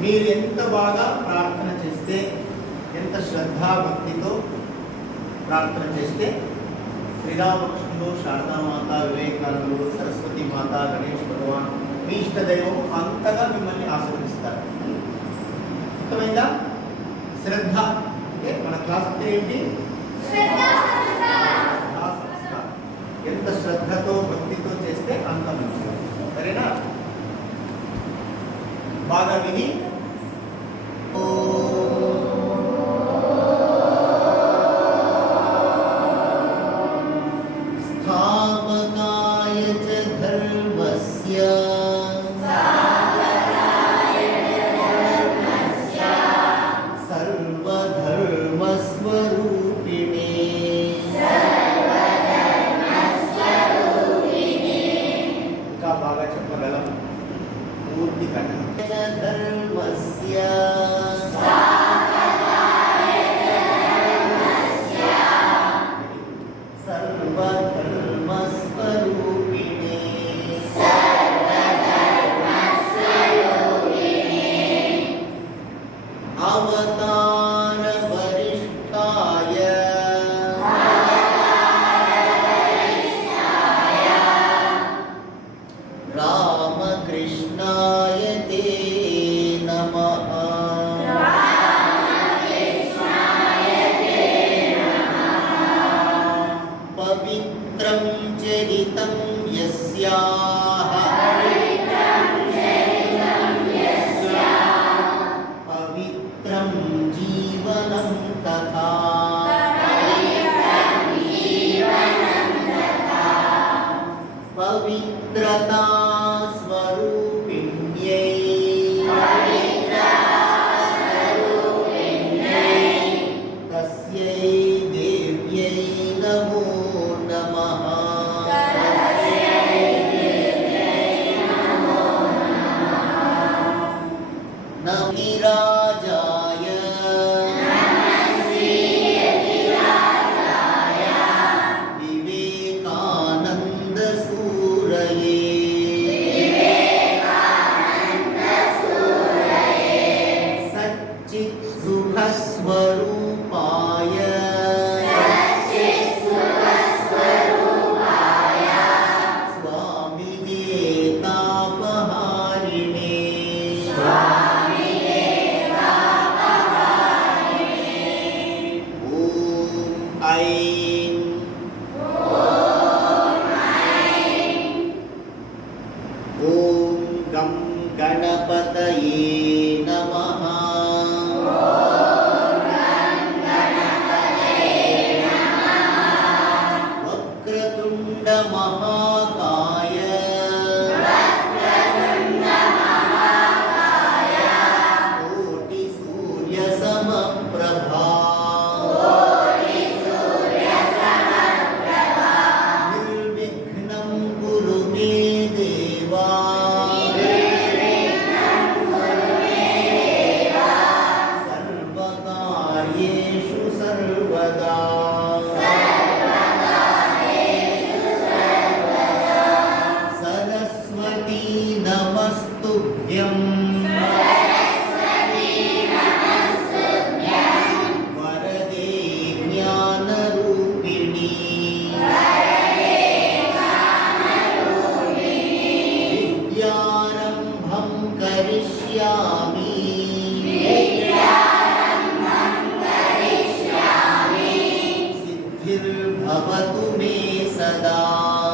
మీరు ఎంత బాగా ప్రార్థన చేస్తే ఎంత శ్రద్ధాభక్తితో ప్రార్థన చేస్తే శ్రీరామకృష్ణుడు శారదామాత వివేకానందుడు సరస్వతి మాత గణేష్ భగవాన్ మీ ఇష్టదైవం అంతగా మిమ్మల్ని ఆస్వాదిస్తారు అర్థమైందా? శ్రద్ధ. అంటే మన క్లాస్ ఏంటి బాగా విని 하셨다. Eat up. गणपतये नमः। वक्रतुण्डमहाकाय। कोटिसूर्यसमप्रभा। निर्विघ्नं कुरु मे देवा। नमस्तुभ्यं वरदे ज्ञानरूपिणी विद्यारम्भं करिष्यामि सिद्धिर्भवतु मे सदा